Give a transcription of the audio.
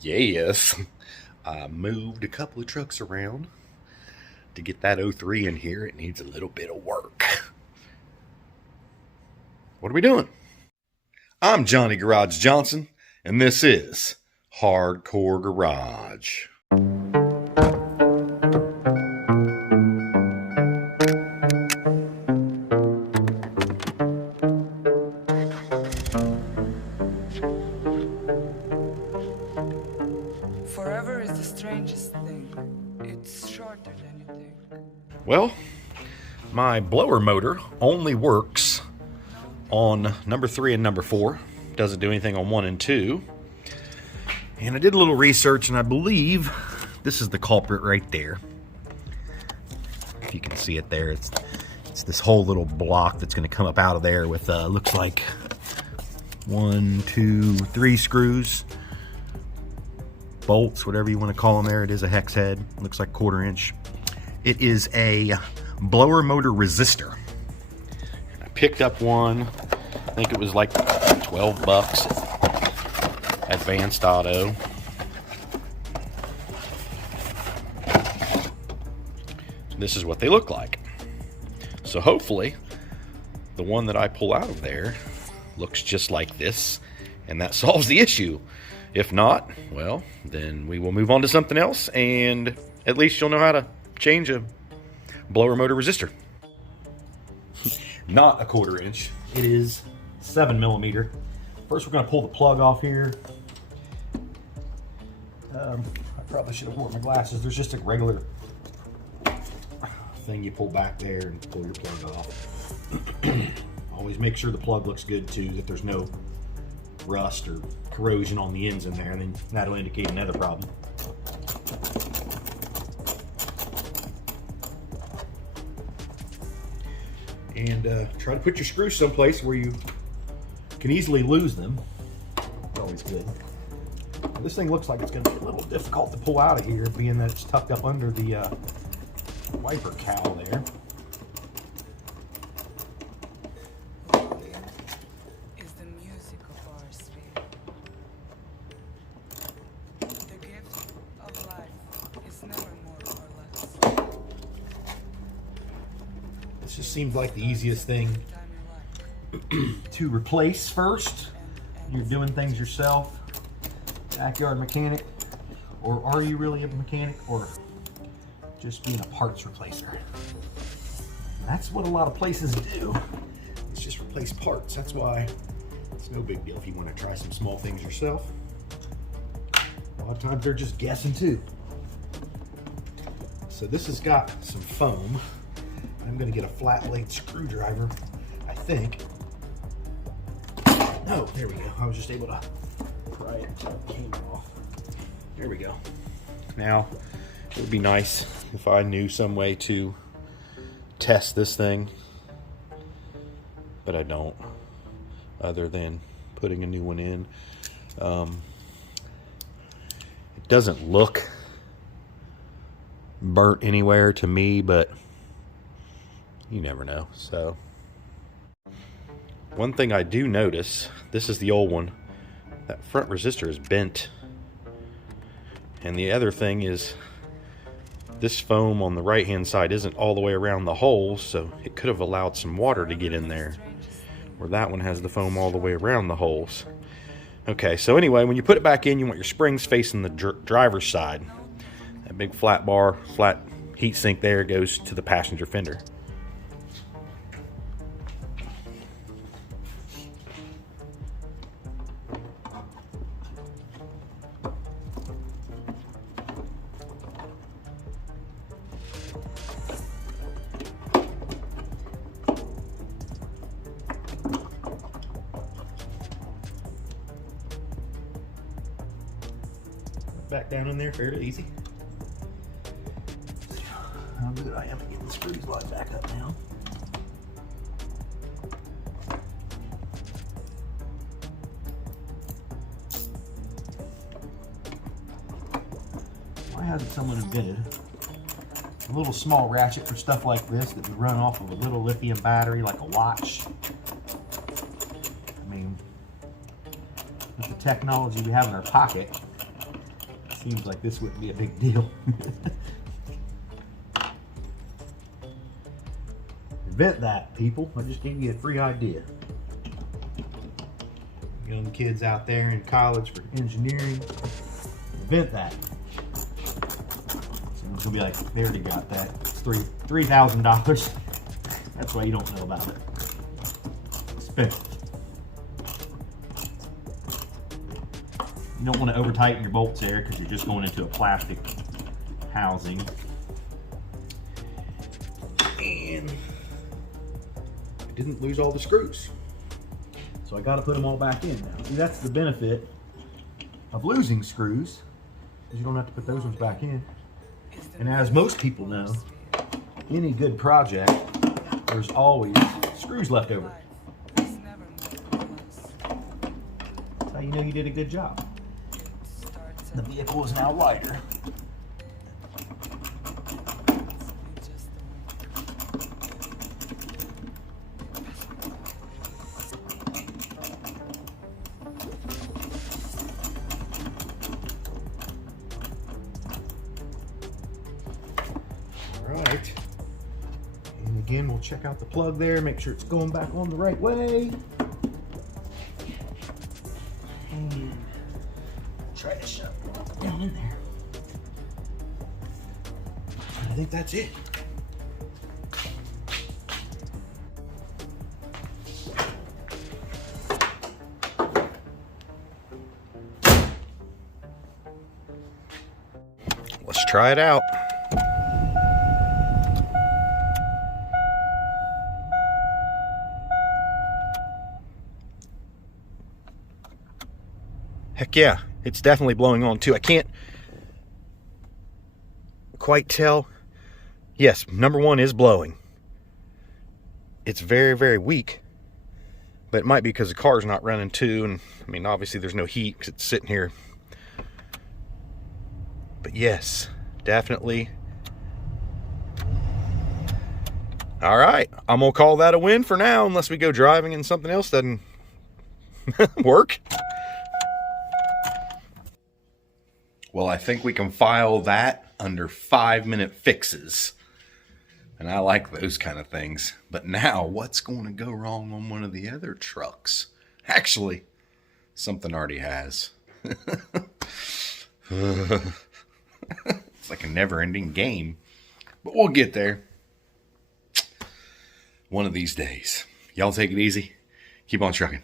Yes, I moved a couple of trucks around to get that '03 in here. It needs a little bit of work. What are we doing? I'm Johnny Garage Johnson, and this is Hardcore Garage. Forever is the strangest thing. It's shorter than you think. Well, my blower motor only works on number 3 and number 4. Doesn't do anything on 1 and 2. And I did a little research, and I believe this is the culprit right there. If you can see it there, it's this whole little block that's going to come up out of there with looks like 1, 2, 3 screws, bolts, whatever you want to call them. There it is, a hex head. Looks like 1/4 inch. It is a blower motor resistor. I picked up one. I think it was like 12 bucks at Advanced Auto. So this is what they look like. So hopefully the one that I pull out of there looks just like this, and that solves the issue. If not, well, then we will move on to something else, and at least you'll know how to change a blower motor resistor. Not a 1/4 inch. It is 7 millimeter. First, we're going to pull the plug off here. I probably should have worn my glasses. There's just a regular thing you pull back there and pull your plug off. Always make sure the plug looks good too, that there's no rust or corrosion on the ends in there, and then that'll indicate another problem. And try to put your screws someplace where you can easily lose them. It's always good. This thing looks like it's going to be a little difficult to pull out of here, being that it's tucked up under the wiper cowl there. Is the music of our sphere. The gift of life is never more or less. This just seems like the easiest thing to replace first. You're doing things yourself, backyard mechanic, or are you really a mechanic, or just being a parts replacer? And that's what a lot of places do. It's just replace parts. That's why it's no big deal if you want to try some small things yourself. A lot of times they're just guessing too. So this has got some foam. I'm going to get a flat blade screwdriver, I think. Oh, there we go. I was just able to pry it until it came off. There we go. Now, it would be nice if I knew some way to test this thing, but I don't, other than putting a new one in. It doesn't look burnt anywhere to me, but you never know. So one thing I do notice, this is the old one, that front resistor is bent. And the other thing is this foam on the right hand side isn't all the way around the hole, so it could have allowed some water to get in there, where that one has the foam all the way around the holes. Okay, so anyway, when you put it back in, you want your springs facing the driver's side. That big flat bar, flat heat sink there goes to the passenger fender. Back down in there fairly easy. How good I am at getting the screws lined back up now. Why hasn't someone invented a little small ratchet for stuff like this that would run off of a little lithium battery like a watch? I mean, with the technology we have in our pocket, Seems like this wouldn't be a big deal. Invent that, people. I just gave you a free idea. Young kids out there in college for engineering, invent that. Someone's gonna be like, they already got that. It's $3,000. That's why you don't know about it. Spend it. You don't want to over tighten your bolts there because you're just going into a plastic housing. And I didn't lose all the screws. So I got to put them all back in now. See, that's the benefit of losing screws, is you don't have to put those ones back in. And as most people know, any good project, there's always screws left over. It's never more or less. That's how you know you did a good job. It starts The vehicle is now lighter. just Alright. And again, we'll check out the plug there, make sure it's going back on the right way. And try to shove it down in there. I think that's it. Let's try it out. Heck yeah, it's definitely blowing on too. I can't quite tell. Yes, number one is blowing. It's very, very weak, but it might be because the car's not running too. And I mean, obviously there's no heat because it's sitting here. But yes, definitely. All right, I'm gonna call that a win for now, unless we go driving and something else doesn't work. Well, I think we can file that under 5-minute fixes. And I like those kind of things. But now, what's going to go wrong on one of the other trucks? Actually, something already has. It's like a never-ending game. But we'll get there one of these days. Y'all take it easy. Keep on trucking.